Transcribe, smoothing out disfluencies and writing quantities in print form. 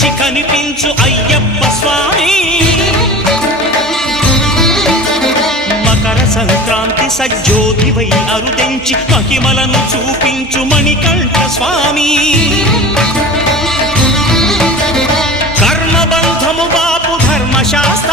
మించి కనిపించు అయ్యప్ప స్వామి మకర సంక్రాంతి సజ్జోతివై అరుదెంచి మహిమలను చూపించు మణికంఠ స్వామి కర్మబంధము బాపు ధర్మశాస్త్ర